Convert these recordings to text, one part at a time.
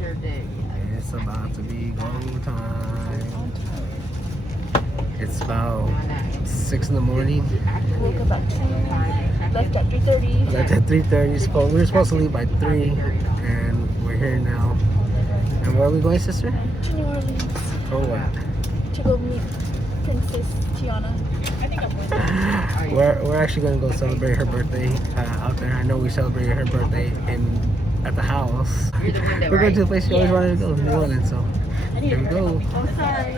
yesterday. It's about to be go time. It's about 6 in the morning. Woke up at 2, left at 3:30. Left at 3:30. We were supposed to leave by 3, and we're here now. And where are we going, sister? To New Orleans For what? to go meet Princess Tiana. We're actually going to go celebrate her birthday out there. I know we celebrated her birthday at the house. We're going to the place she always wanted to go, New Orleans. So here we go. I'm sorry.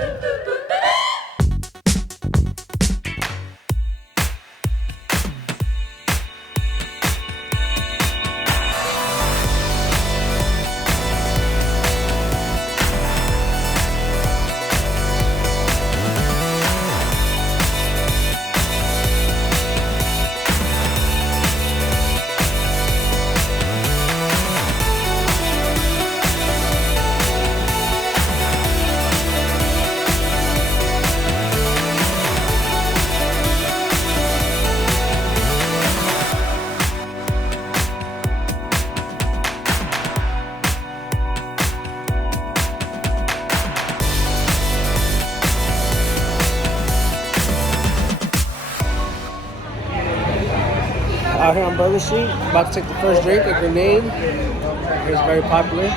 Out here on Burger Street, about to take the first drink, a grenade. It's very popular.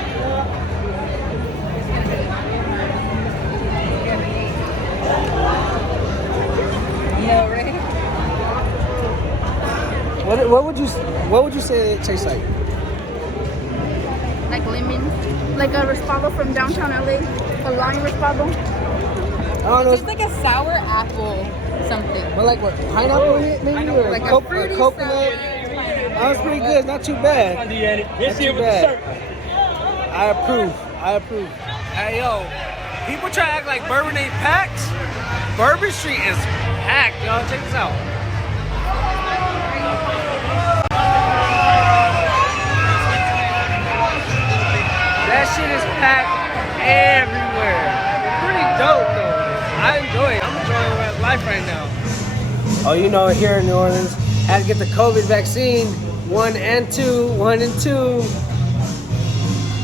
Yeah, right? What would you say it tastes like? Like lemon. Like a Raspado from downtown LA. A lime Raspado. I don't know. It's like a sour apple something. But like what? Pineapple in it maybe? Or Like a fruity coconut? sour. That was pretty good. Not too bad. Not too bad. I approve. Hey yo, people try to act like Bourbon ain't packed. Bourbon Street is packed, y'all. Check this out. That shit is packed everywhere. Pretty dope though. I enjoy it. I'm enjoying life right now. Oh, you know, here in New Orleans, had to get the COVID vaccine. 1 and 2.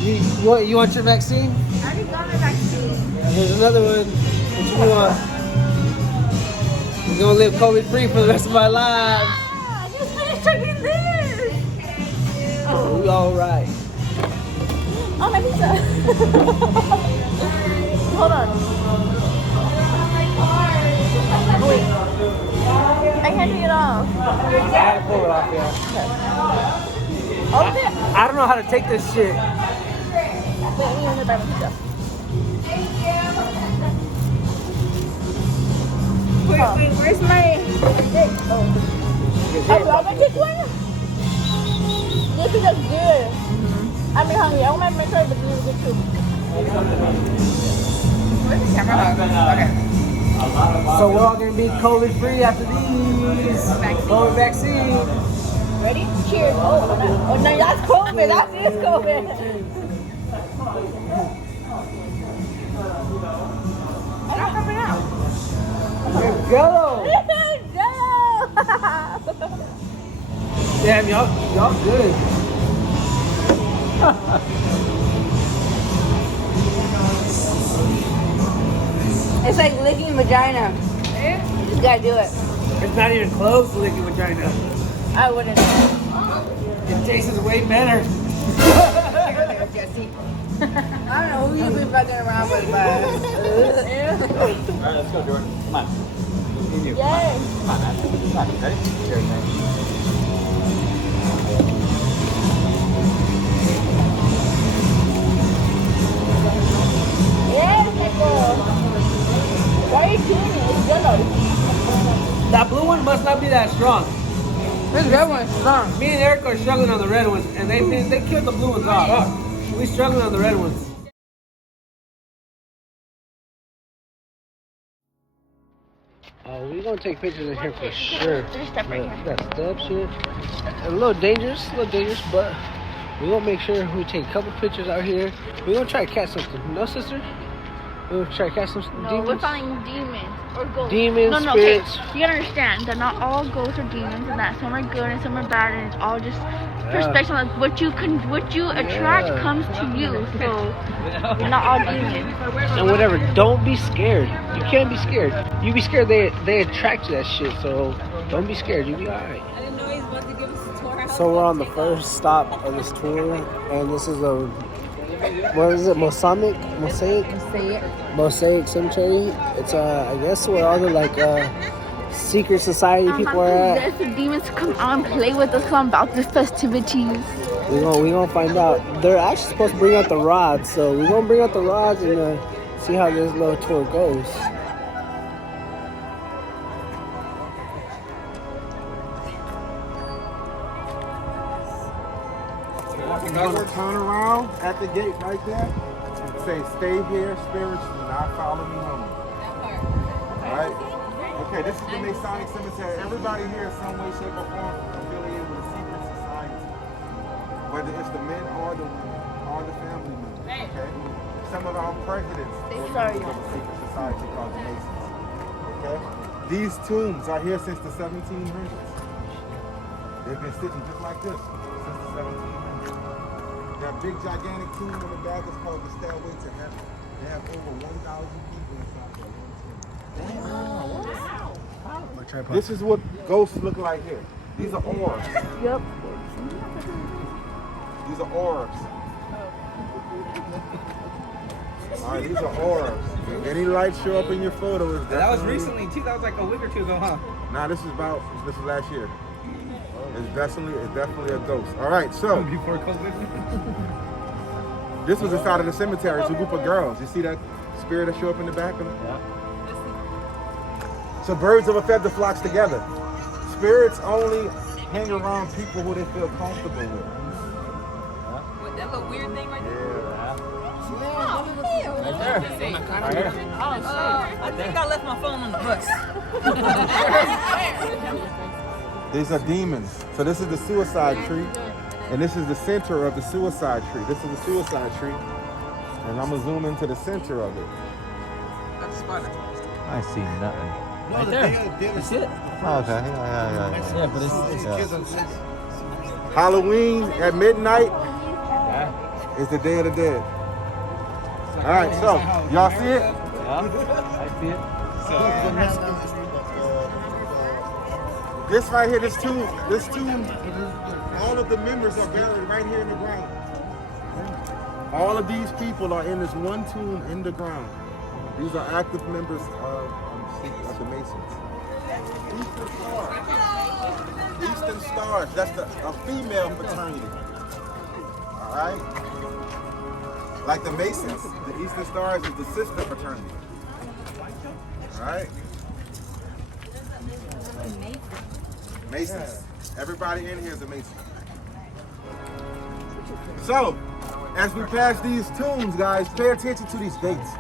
You want your vaccine? I already got my vaccine. Here's another one. What you want? We're gonna live COVID free for the rest of our lives. I just finished drinking this. We all right. Oh, my pizza. Hold on. Wait. I can't take it off. I had to pull it off, yeah. Open it. I don't know how to take this shit. Wait, I need to buy my pizza. Wait, where's my... Oh. A big one? This is just good. I'm hungry. I want my try, but this is good too. Where's the camera? Okay. So we're all gonna be COVID free after these COVID vaccine. Ready? Cheers. Oh, no, that's COVID. That is COVID. I'm not coming out. Let's go. Damn, y'all good. It's like licking vagina. You just gotta do it. It's not even close to licking vagina. I wouldn't. It tastes way better. I don't know who you've been fucking around with, but. All right, let's go, Jordan. Come on. You. Yes. Come on, man. Come on. Ready? Cheers, man. Yes, Nico. Why are you doing it? It's yellow. That blue one must not be that strong. This red one's strong. Me and Eric are struggling on the red ones, and they killed the blue ones off. We struggling on the red ones. Oh, we're gonna take pictures in here for sure. There's stuff right here. That step shit. A little dangerous, but we're gonna make sure we take a couple pictures out here. We're gonna try to catch something. No, sister? We'll try to catch some No, demons. we're finding demons or ghosts. Demons, no, spirits. Okay. You gotta understand that not all ghosts are demons, and that some are good and some are bad, and it's all just perspective. Like what you attract comes to you. So you're not all demons. And whatever, don't be scared. You can't be scared. You be scared, they attract you that shit. So don't be scared. You'll be alright. I didn't know he was about to give us a tour. So we're on the first stop of this tour, and this is a what is it? Mosaic Cemetery. It's I guess where all the like secret society people are at. There's the demons to come on and play with us about these festivities. We gonna find out. They're actually supposed to bring out the rods, so we're gonna bring out the rods and see how this little tour goes. You're gonna turn around at the gate right there and say, "Stay here, spirits do not follow me home." Alright? Okay, this is the Masonic Cemetery. Everybody here in some way, shape, or form affiliated with a secret society. Whether it's the men or the family members. Okay? Some of our presidents were members of a secret society called the Masons. Okay? These tombs are here since the 1700s. They've been sitting just like this since the 1700s. That big gigantic tomb in the back is called the Stairway to Heaven. They have over 1,000 people inside there. This is what ghosts look like here. These are orbs. Yep. These are orbs. Alright, these are orbs. If any lights show up in your photo, it's That was recently too. That was like a week or two ago, huh? Nah, this is last year. It's definitely a ghost. Alright, so Before COVID. this was inside of the cemetery. It's a group of girls. You see that spirit that show up in the back of it? Yeah. So birds of a feather flocks together. Spirits only hang around people who they feel comfortable with. What, that little weird thing right there? Right there. Right here. I think I left my phone on the bus. These are demons. So this is the suicide tree. And this is the center of the suicide tree. This is the suicide tree. And I'm gonna zoom into the center of it. That's a spider. I see nothing. Right there. That's it. Oh, okay. Yeah. Yeah, but it's Halloween at midnight is the Day of the Dead. All right, so y'all see it? Yeah, I see it. This right here, this tomb, all of the members are buried right here in the ground. All of these people are in this one tomb in the ground. These are active members of the Masons. Eastern Stars, that's a female fraternity. All right? Like the Masons, the Eastern Stars is the sister fraternity. All right? Masons. Everybody in here is a Mason. So, as we pass these tombs, guys, pay attention to these dates.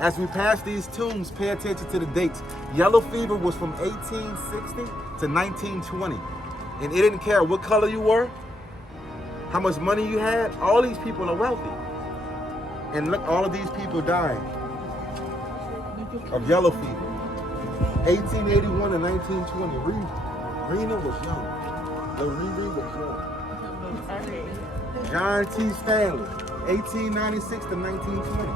As we pass these tombs, pay attention to the dates. Yellow fever was from 1860 to 1920. And it didn't care what color you were, how much money you had. All these people are wealthy. And look, all of these people died of yellow fever. 1881 and 1920. Rena was young. Lil Riri was young. John T. Stanley, 1896 to 1920.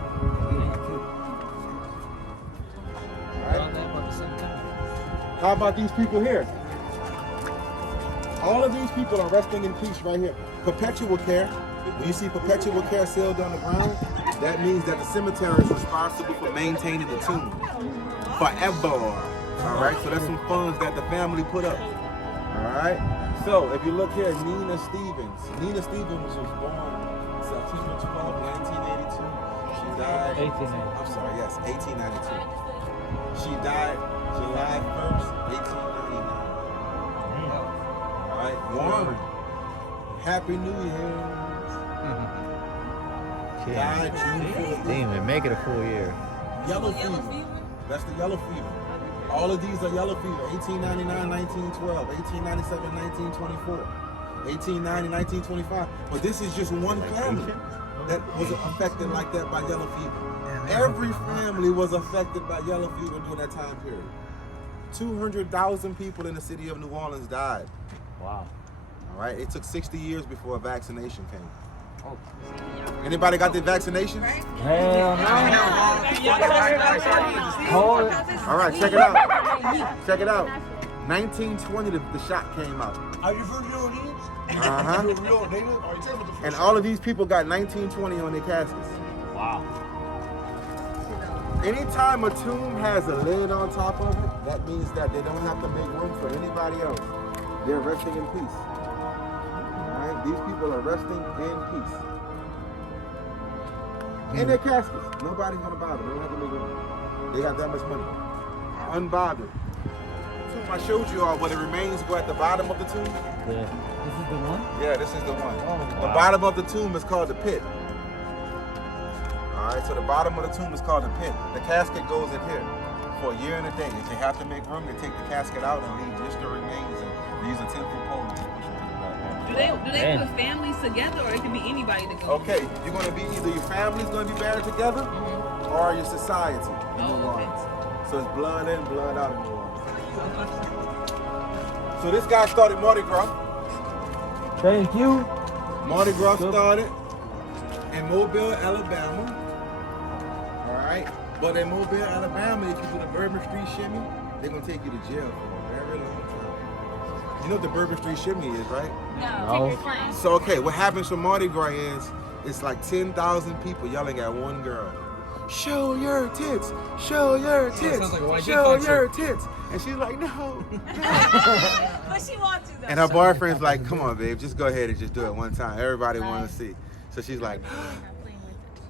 How about these people here? All of these people are resting in peace right here. Perpetual care. When you see perpetual care sealed on the ground, that means that the cemetery is responsible for maintaining the tomb forever. All right, so that's some funds that the family put up. All right, so if you look here, Nina Stevens. Nina Stevens was born September 12, 1982. She died. 1892. I'm sorry, yes, 1892. She died July 1st, 1899. All right, Warren. Happy New Year. Died June 15th. Didn't even make it a full year. Yellow fever. That's the yellow fever. All of these are yellow fever. 1899, 1912, 1897, 1924, 1890, 1925. But this is just one family that was affected like that by yellow fever. Every family was affected by yellow fever during that time period. 200,000 people in the city of New Orleans died. Wow. All right, it took 60 years before a vaccination came. Anybody got the vaccination? Hell no. All right, check it out. Check it out. 1920, the shot came out. Are you from New Orleans? Uh-huh. You real nigga? Are you telling me the And all of these people got 1920 on their caskets. Wow. Anytime a tomb has a lid on top of it, that means that they don't have to make room for anybody else. They're resting in peace. All right? These people are resting in peace. In their caskets. Nobody's gonna bother. They don't have to make room. They got that much money. Unbothered. So I showed you all where the remains go at the bottom of the tomb. Yeah. This is the one? Yeah, this is the one. Oh, The wow. bottom of the tomb is called the pit. All right, so the bottom of the tomb is called the pit. The casket goes in here for a year and a day. If they have to make room, they take the casket out and leave just the remains and use a 10-foot pole to push it to the back. Do they put families together, or it can be anybody to go? Okay, you're gonna be either your family's gonna be buried together or your society in New Oh, okay. Orleans. So it's blood in, blood out in New Orleans. So this guy started Mardi Gras. Thank you. Mardi Gras started in Mobile, Alabama. All right, but in Mobile, Alabama, if you do the Bourbon Street shimmy, they're gonna take you to jail for a very long time. You know what the Bourbon Street shimmy is, right? No. So okay, what happens for Mardi Gras is it's like 10,000 people yelling at one girl. Show your tits, show your tits, sounds like a YG show concert. your tits. And she's like, no. But she wants to though. And her boyfriend's like, come on, babe, just go ahead and just do it one time. Everybody want to see. So she's like,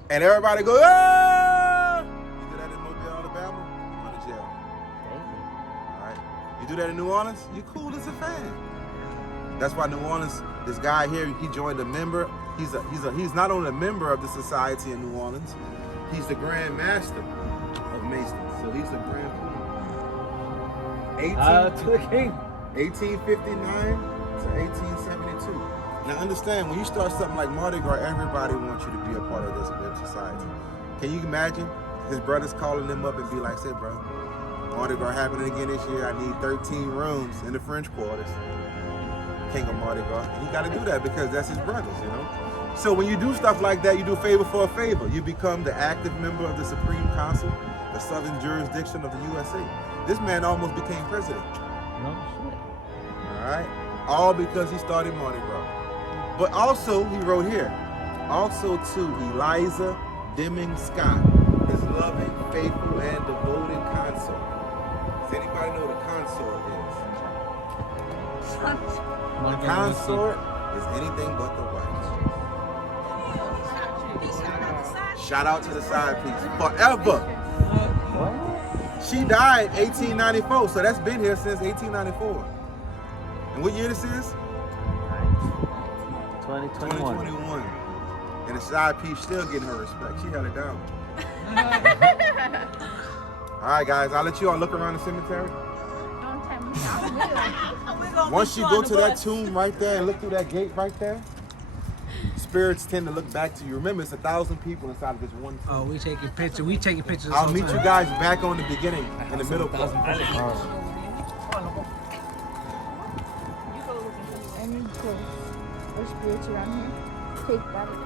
and everybody goes, ah! You do that in Mobile, Alabama, you go to jail. All right. You do that in New Orleans, you cool as a fan. That's why New Orleans, this guy here, he joined a member. He's not only a member of the society in New Orleans, he's the Grand Master of Masons. So he's the Grand Poobah. To the king. 1859 to 1872. Now understand, when you start something like Mardi Gras, everybody wants you to be a part of this society. Can you imagine his brothers calling him up and be like, say, bro, Mardi Gras happening again this year. I need 13 rooms in the French Quarters. King of Mardi Gras. And he got to do that because that's his brothers, you know? So when you do stuff like that, you do favor for a favor. You become the active member of the Supreme Council, the Southern jurisdiction of the USA. This man almost became president. No shit. All right? All because he started Mardi Gras. But also, he wrote here, also to Eliza Deming Scott, his loving, faithful, and devoted consort. Does anybody know what a consort is? The consort is anything but the wife. Shout out to the side piece. Forever. She died 1894, so that's been here since 1894. And what year this is? 2021. 2021. And the side piece still getting her respect. She held it down. All right, guys, I'll let you all look around the cemetery. Don't tell me. I will. Once you go to that tomb right there and look through that gate right there, spirits tend to look back to you. Remember, it's 1,000 people inside of this one tomb. Oh, we taking pictures. We taking pictures. I'll meet you guys back on the beginning, in the middle part. Any ghosts or spirits around here, take battery.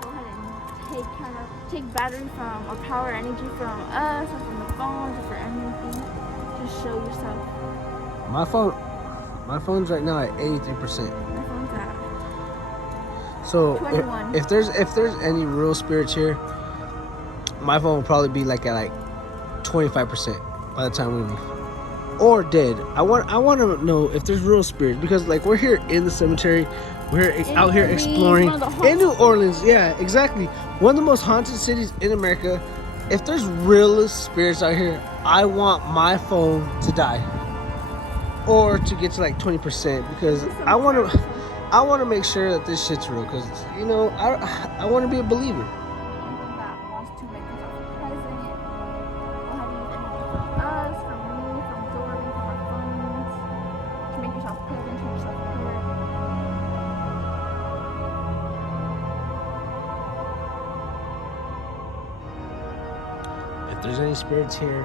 Go ahead and take battery from or power energy from us or from the phones or for anything. Just show yourself. My phone's right now at 83%. My phone's at So 21. if there's any real spirits here, my phone will probably be like at 25% by the time we leave. Or dead. I want to know if there's real spirits because we're here in the cemetery, we're out here exploring in New Orleans. Yeah, exactly. One of the most haunted cities in America. If there's real spirits out here, I want my phone to die or to get to 20% because I want to make sure that this shit's real because I want to be a believer. that wants to make themselves present. Go ahead and use anything from us, from me, from Dory, from our phones to make yourself present, to yourself heard. If there's any spirits here,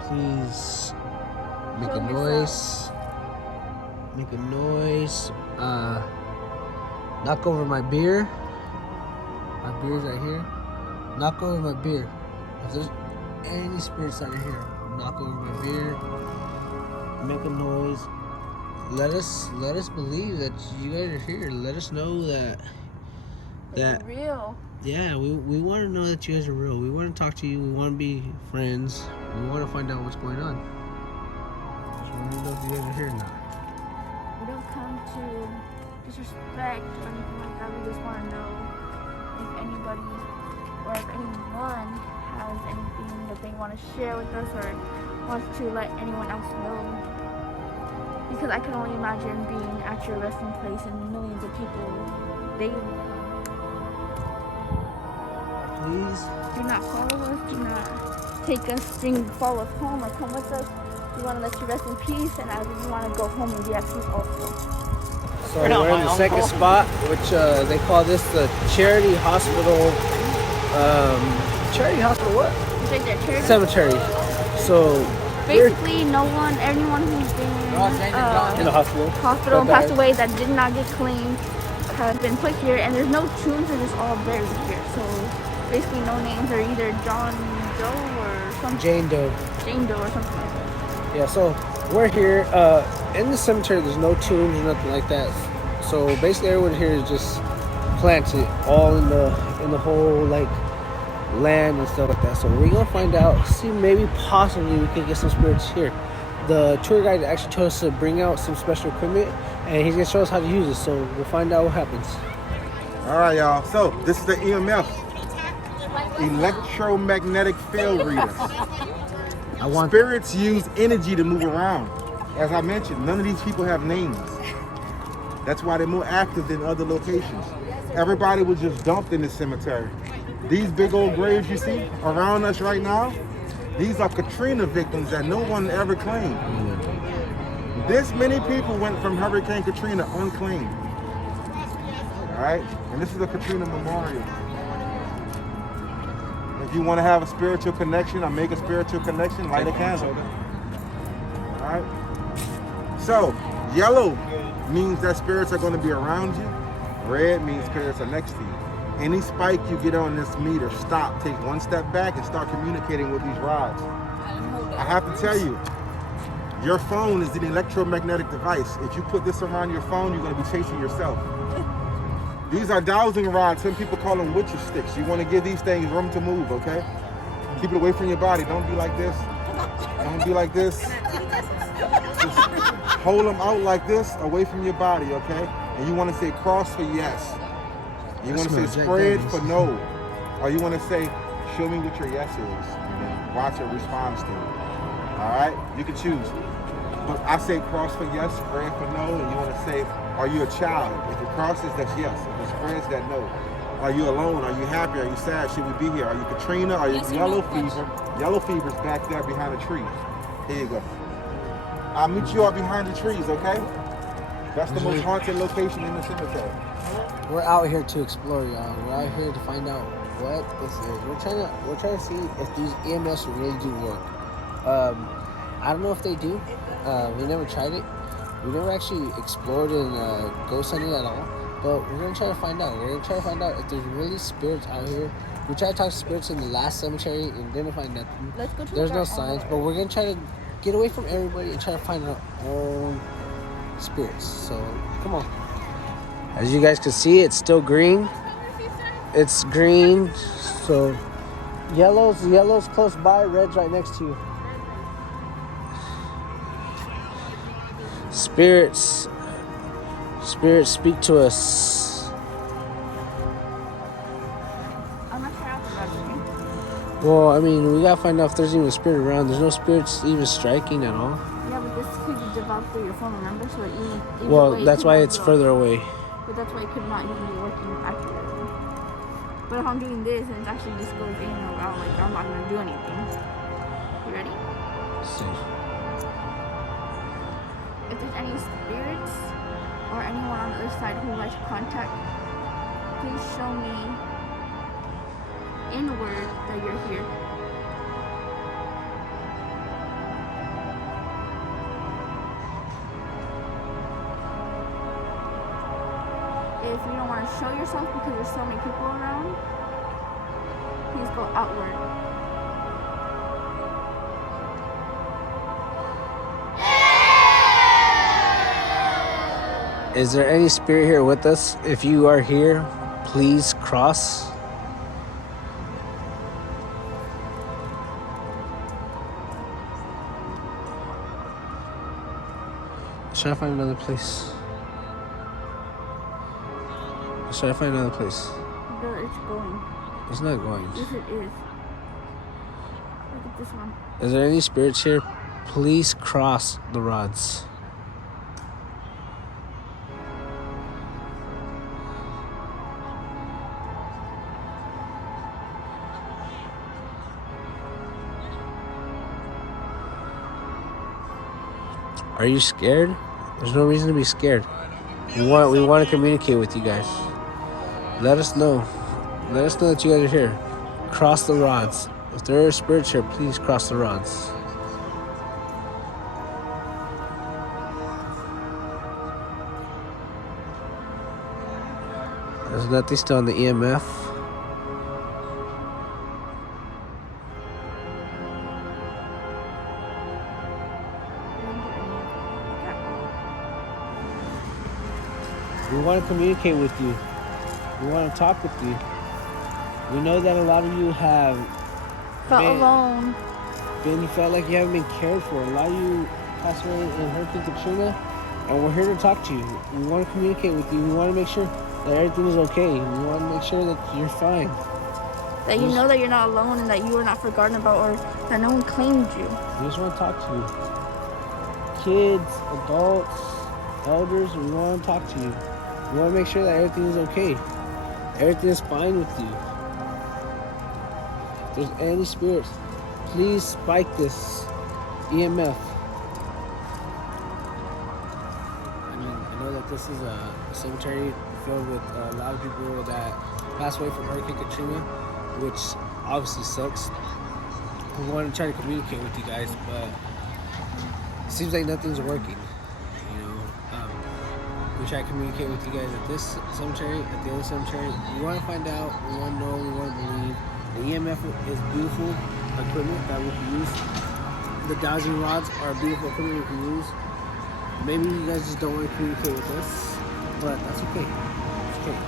please make a noise. Make a noise. Knock over my beer. My beer's right here. Knock over my beer. If there's any spirits out here, knock over my beer. Make a noise. Let us believe that you guys are here. Let us know that real. yeah, we want to know that you guys are real. We want to talk to you. We want to be friends. We want to find out what's going on. So we need to know if you guys are here or not. We don't come to disrespect or anything like that. We just want to know if anybody or if anyone has anything that they want to share with us or wants to let anyone else know. Because I can only imagine being at your resting place and millions of people daily. Please. Do not follow us. Do not take us. Follow us home or come with us. We want to let you rest in peace, and I really want to go home and be at peace also. So we're in the second spot, which they call this the Charity Hospital. Charity Hospital what? It's right there, charity. Cemetery. So Basically, anyone who's been in the hospital. and passed away that did not get claimed has been put here, and there's no tombs, they're just all buried here. So basically, no names are either John Doe or something. Jane Doe. Jane Doe or something like that. Yeah, so we're here in the cemetery. There's no tombs or nothing like that. So basically, everyone here is just planted all in the whole like land and stuff like that. So we're gonna find out. See, maybe possibly we can get some spirits here. The tour guide actually told us to bring out some special equipment, and he's gonna show us how to use it. So we'll find out what happens. All right, y'all. So this is the EMF, electromagnetic field reader. Spirits use energy to move around. As I mentioned, none of these people have names. That's why they're more active than other locations. Everybody was just dumped in the cemetery. These big old graves you see around us right now, these are Katrina victims that no one ever claimed. This many people went from Hurricane Katrina unclaimed. All right, and this is a Katrina memorial. If you want to have a spiritual connection or make a spiritual connection, light a candle. All right. So, yellow means that spirits are going to be around you. Red means spirits are next to you. Any spike you get on this meter, stop, take one step back and start communicating with these rods. I have to tell you, your phone is an electromagnetic device. If you put this around your phone, you're going to be chasing yourself. These are dowsing rods. Some people call them witches sticks. You want to give these things room to move, okay? Keep it away from your body. Don't be like this. Don't be like this. Just hold them out like this, away from your body, okay? And you want to say cross for yes. You want to say spread for no. Or you want to say, show me what your yes is. And watch your response to it. All right? You can choose. But I say cross for yes, spread for no. And you want to say, are you a child? If it crosses, that's yes. If it spreads, that no. Are you alone? Are you happy? Are you sad? Should we be here? Are you Katrina? Are you yellow fever? Yellow fever's back there behind the tree. Here you go. I'll meet you all behind the trees, okay? That's the most haunted location in the cemetery. We're out here to explore, y'all. We're out here to find out what this is. We're trying to see if these EMS really do work. I don't know if they do. We never tried it. We never actually explored in ghost hunting at all. But we're gonna try to find out. We're gonna try to find out if there's really spirits out here. We tried to talk to spirits in the last cemetery and didn't find nothing. Let's go to There's no signs, but we're gonna try to get away from everybody and try to find our own spirits. So come on. As you guys can see, it's still green. It's green, so yellow's close by, red's right next to you. Spirits speak to us. I'm not sure after that. Well, I mean, we gotta find out if there's even a spirit around. There's no spirits even striking at all. Yeah, but this could be developed through your phone, remember? So even Well, that's why it's further away. But that's why it could not even be working accurately. But if I'm doing this and it actually just goes in and around, like I'm not gonna do anything. You ready? Let's see. If there's any spirits or anyone on the other side who would like to contact, please show me in word that you're here. if you don't want to show yourself because there's so many people around, please go outward. Is there any spirit here with us? If you are here, please cross. Let's try to find another place. Let's try to find another place. But it's going. It's not going. Yes, it is. Look at this one. Is there any spirits here? Please cross the rods. Are you scared? There's no reason to be scared. We want to communicate with you guys. Let us know. Let us know that you guys are here. Cross the rods. If there are spirits here, please cross the rods. There's nothing still on the EMF. We want to communicate with you. We want to talk with you. We know that a lot of you have Felt alone. you felt like you haven't been cared for. A lot of you passed away in Hurricane Katrina, and we're here to talk to you. We want to communicate with you. We want to make sure that everything is okay. We want to make sure that you're fine. That you know that you're not alone and that you are not forgotten about or that no one claimed you. We just want to talk to you. Kids, adults, elders, we want to talk to you. We want to make sure that everything is okay. Everything is fine with you. If there's any spirits, please spike this EMF. I know that this is a cemetery filled with a lot of people that passed away from Hurricane Katrina, which obviously sucks. We want to try to communicate with you guys, but it seems like nothing's working. We try to communicate with you guys at this cemetery, at the other cemetery. We want to find out, we want to know, we want to believe. The EMF is beautiful equipment that we can use. The dowsing rods are beautiful equipment we can use. Maybe you guys just don't want to communicate with us, but that's okay. It's okay.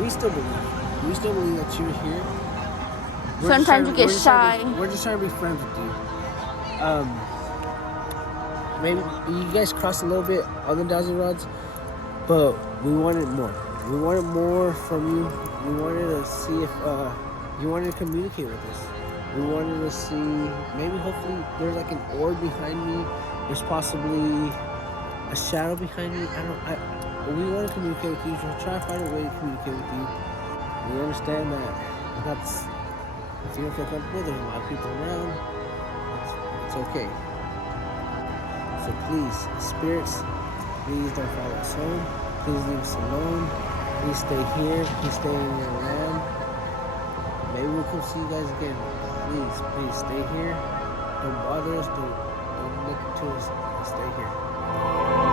We still believe. We still believe that you're here. Sometimes you get shy. We're just trying to be friends with you. Maybe you guys crossed a little bit on the dowsing rods, but we wanted more. We wanted more from you. We wanted to see if you wanted to communicate with us. We wanted to see, maybe hopefully there's like an orb behind me. There's possibly a shadow behind me. We want to communicate with you. We'll try to find a way to communicate with you. We understand that if you don't feel comfortable, there's a lot of people around. It's okay. So please, spirits, please don't follow us home. Please leave us alone. Please stay here. Please stay in your land. Maybe we'll come see you guys again. Please stay here. Don't bother us. Don't look to us. Stay here.